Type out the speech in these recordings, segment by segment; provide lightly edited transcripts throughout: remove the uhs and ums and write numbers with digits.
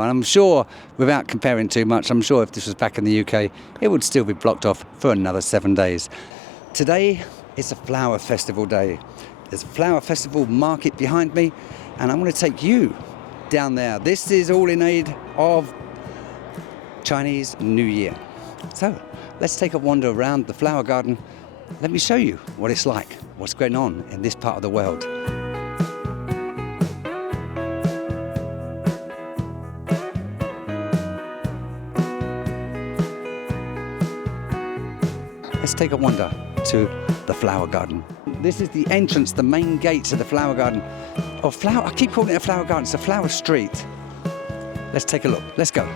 And I'm sure, without comparing too much, I'm sure if this was back in the UK, it would still be blocked off for another 7 days. Today is a flower festival day. There's a flower festival market behind me, and I'm going to take you down there. This is all in aid of Chinese New Year. So let's take a wander around the flower garden. Let me show you what it's like, what's going on in this part of the world. Let's take a wander to the flower garden. This is the entrance, the main gate to the flower garden. I keep calling it a flower garden, it's a flower street. Let's take a look, let's go.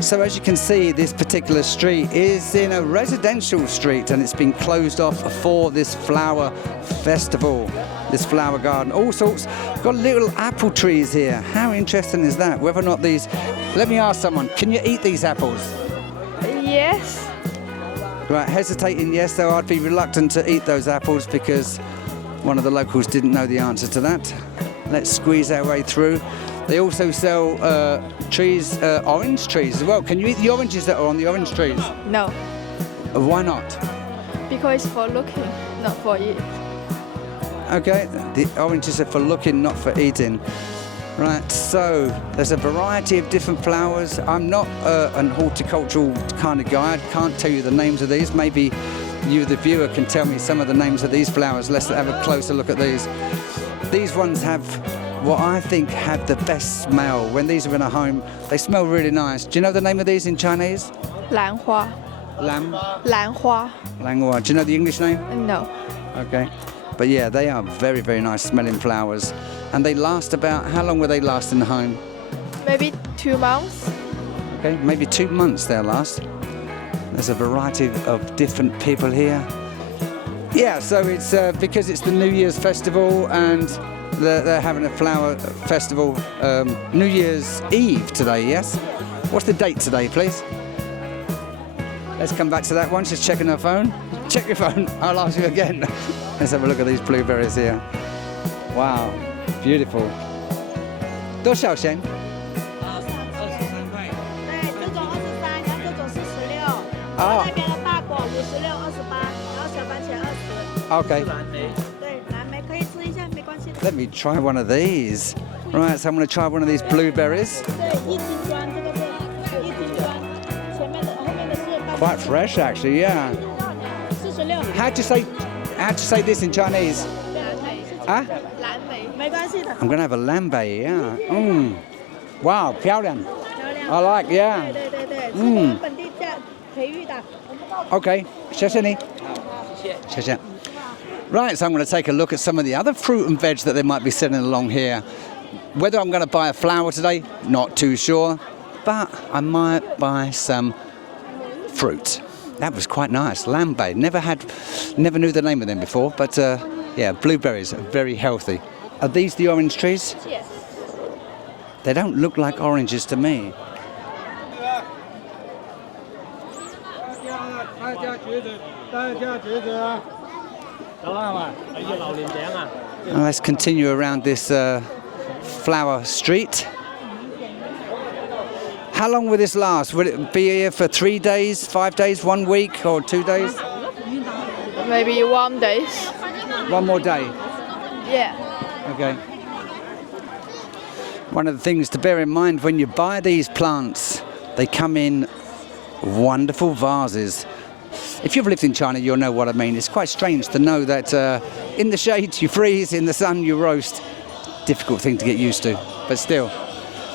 So as you can see, this particular street is in a residential street and it's been closed off for this flower festival, this flower garden. All sorts, got little apple trees here. How interesting is that? Whether or not these, let me ask someone, can you eat these apples? Yes. Right, hesitating yes, though I'd be reluctant to eat those apples because one of the locals didn't know the answer to that. Let's squeeze our way through. They also sell trees, orange trees as well. Can you eat the oranges that are on the orange trees? No. Why not? Because it's for looking, not for eating. Okay, the oranges are for looking, not for eating. Right, so there's a variety of different flowers. I'm not an horticultural kind of guy. I can't tell you the names of these. Maybe you, the viewer, can tell me some of the names of these flowers. Let's have a closer look at these. These ones have what I think have the best smell. When these are in a home, they smell really nice. Do you know the name of these in Chinese? 兰花. Lam? 兰花. Langhua. Do you know the English name? No. Okay. But yeah, they are very, very nice smelling flowers. And they last about, how long will they last in the home? Maybe 2 months. Okay, maybe 2 months they'll last. There's a variety of different people here. Yeah, so it's because it's the New Year's festival and they're having a flower festival, New Year's Eve today, yes? What's the date today, please? Let's come back to that one, just checking her phone. Check your phone, I'll ask you again. Let's have a look at these blueberries here. Wow, beautiful. 多少钱? 23块。对，这种23，然后这种是16。哦。那边的大果56、28，然后小番茄20。Okay. 蓝莓。对，蓝莓可以吃一下，没关系的。 Let me try one of these. Right, so I'm going to try one of these blueberries. 对，1斤砖，这个是1斤砖，前面的后面的是半。 Quite fresh, actually, yeah. 46。How'd you say this in Chinese? 啊? 蓝莓，没关系的。 I'm going to have a lambe, yeah. Wow, 漂亮. 漂亮。 I like, yeah. 对对对，是我们本地培育的。 Okay, 谢谢你. 谢谢. Right, so I'm going to take a look at some of the other fruit and veg that they might be selling along here. Whether I'm going to buy a flower today, not too sure, but I might buy some fruit. That was quite nice, lambe. Never knew the name of them before, but yeah, blueberries are very healthy. Are these the orange trees? Yes. They don't look like oranges to me. Now let's continue around this flower street. How long will this last? Will it be here for 3 days, 5 days, 1 week, or 2 days? Maybe 1 day. One more day. Yeah. Okay. One of the things to bear in mind when you buy these plants, they come in wonderful vases. If you've lived in China, you'll know what I mean. It's quite strange to know that in the shade you freeze, in the sun you roast. Difficult thing to get used to, but still.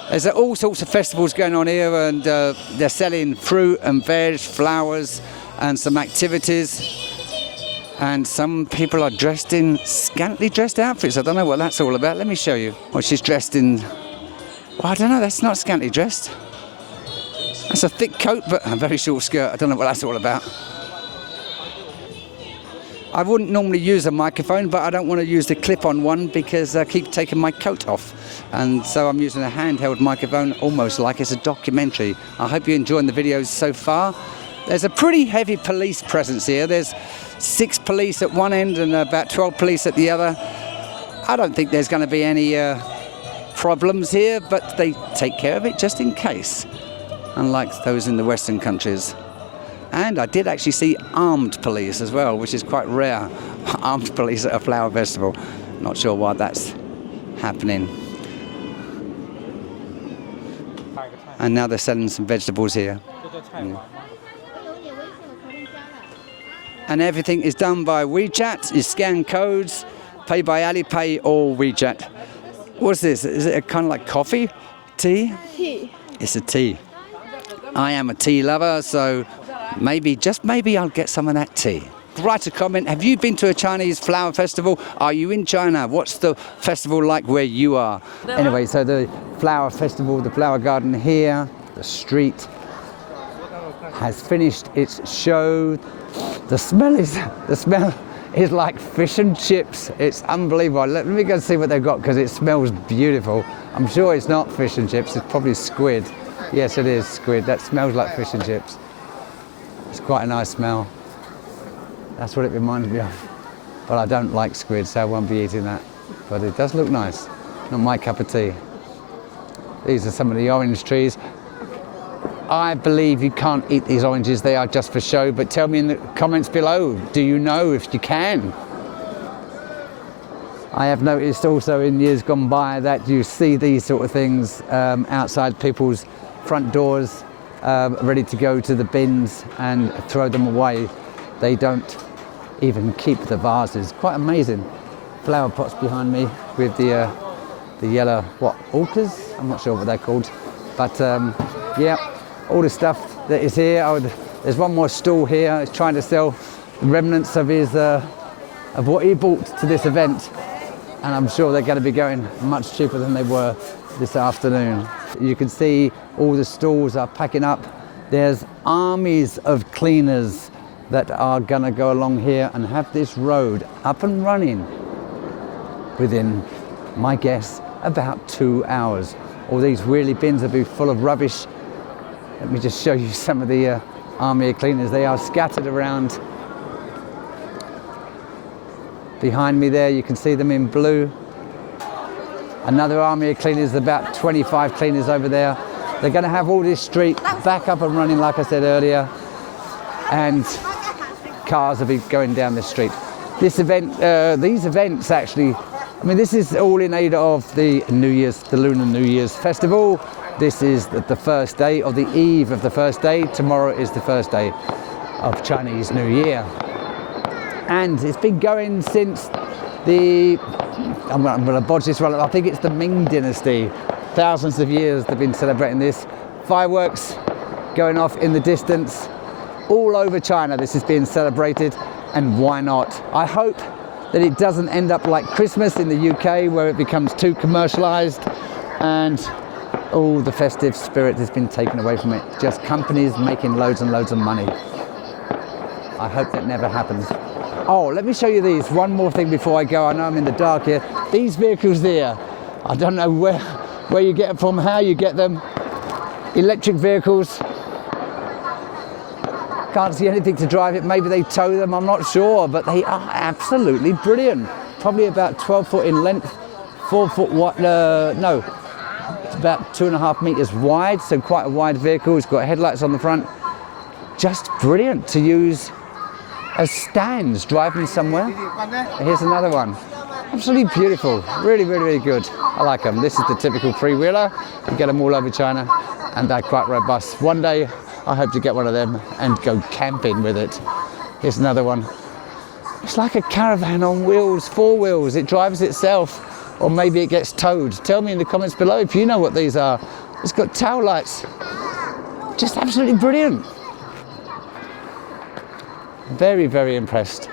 There's all sorts of festivals going on here, and they're selling fruit and veg, flowers, and some activities. And some people are dressed in scantily dressed outfits. I don't know what that's all about. Let me show you. Well, she's dressed in, well, I don't know, that's not scantily dressed. That's a thick coat, but a very short skirt. I don't know what that's all about. I wouldn't normally use a microphone, but I don't want to use the clip-on one because I keep taking my coat off. And so I'm using a handheld microphone, almost like it's a documentary. I hope you're enjoying the videos so far. There's a pretty heavy police presence here. There's 6 police at one end and about 12 police at the other. I don't think there's going to be any problems here, but they take care of it just in case, unlike those in the Western countries. And I did actually see armed police as well, which is quite rare. Armed police at a flower festival. Not sure why that's happening. And now they're selling some vegetables here. And everything is done by WeChat. You scan codes, pay by Alipay or WeChat. What's this? Is it a kind of like coffee? Tea? Tea. It's a tea. I am a tea lover, so maybe, just maybe, I'll get some of that tea. Write a comment. Have you been to a Chinese flower festival? Are you in China? What's the festival like where you are? Anyway, so the flower festival, the flower garden here, the street, has finished its show. The smell is like fish and chips. It's unbelievable. Let me go see what they've got, because it smells beautiful. I'm sure it's not fish and chips. It's probably squid. Yes, it is squid. That smells like fish and chips. It's quite a nice smell. That's what it reminds me of. But I don't like squid, so I won't be eating that. But it does look nice. Not my cup of tea. These are some of the orange trees. I believe you can't eat these oranges. They are just for show. But tell me in the comments below, do you know if you can? I have noticed also in years gone by that you see these sort of things outside people's front doors, ready to go to the bins and throw them away. They don't even keep the vases. Quite amazing. Flower pots behind me with the yellow, what, orchids? I'm not sure what they're called. But yeah, all the stuff that is here. There's one more stall here. He's trying to sell the remnants of his of what he bought to this event. And I'm sure they're going to be going much cheaper than they were this afternoon. You can see all the stalls are packing up. There's armies of cleaners that are going to go along here and have this road up and running within, my guess, about 2 hours. All these wheelie bins will be full of rubbish. Let me just show you some of the army of cleaners. They are scattered around. Behind me there, you can see them in blue. Another army of cleaners, about 25 cleaners over there. They're going to have all this street back up and running, like I said earlier, and cars will be going down this street. This event, these events actually, I mean, this is all in aid of the Lunar New Year's festival. This is the first day, or the eve of the first day. Tomorrow is the first day of Chinese New Year. And it's been going since the, I'm going to bodge this one, I think it's the Ming Dynasty. Thousands of years they've been celebrating this. Fireworks going off in the distance. All over China this is being celebrated, and why not? I hope that it doesn't end up like Christmas in the UK, where it becomes too commercialised and all the festive spirit has been taken away from it. Just companies making loads and loads of money. I hope that never happens. Oh, let me show you these. One more thing before I go. I know I'm in the dark here. These vehicles there, I don't know where you get them from, how you get them. Electric vehicles. Can't see anything to drive it. Maybe they tow them, I'm not sure, but they are absolutely brilliant. Probably about 12 foot in length, 4 foot wide, no, it's about 2.5 meters wide, so quite a wide vehicle. It's got headlights on the front. Just brilliant to use as stands driving somewhere. Here's another one. Absolutely beautiful. Really, really, really good. I like them. This is the typical three-wheeler. You get them all over China, and they're quite robust. One day, I hope to get one of them and go camping with it. Here's another one. It's like a caravan on wheels, 4 wheels. It drives itself, or maybe it gets towed. Tell me in the comments below if you know what these are. It's got tail lights. Just absolutely brilliant. Very, very impressed.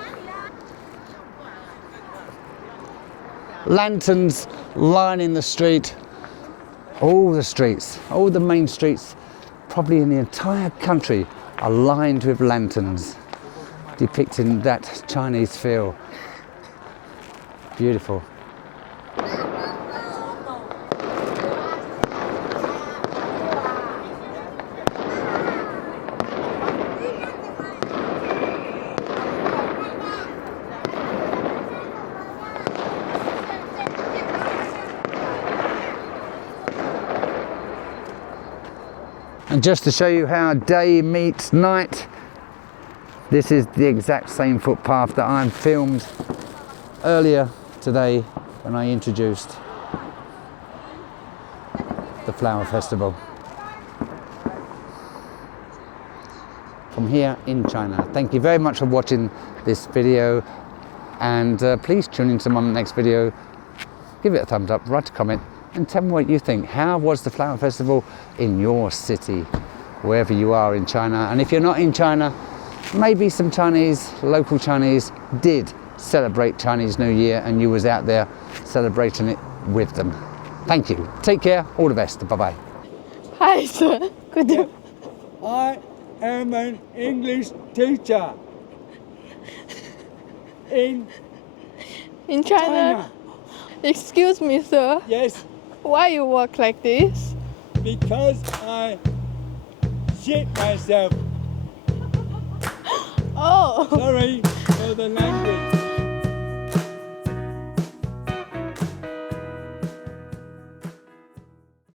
Lanterns lining the street. All the streets, all the main streets, probably in the entire country, are lined with lanterns, depicting that Chinese feel. Beautiful. And just to show you how day meets night, this is the exact same footpath that I filmed earlier today when I introduced the flower festival from here in China. Thank you very much for watching this video, and please tune into my next video. Give it a thumbs up, write a comment, and tell me what you think. How was the flower festival in your city, wherever you are in China? And if you're not in China, maybe some Chinese, local Chinese, did celebrate Chinese New Year and you was out there celebrating it with them. Thank you. Take care. All the best. Bye-bye. Hi, sir. Could you? I am an English teacher in In China? China. Excuse me, sir. Yes, Why you walk like this? because I shit myself. Oh. Sorry.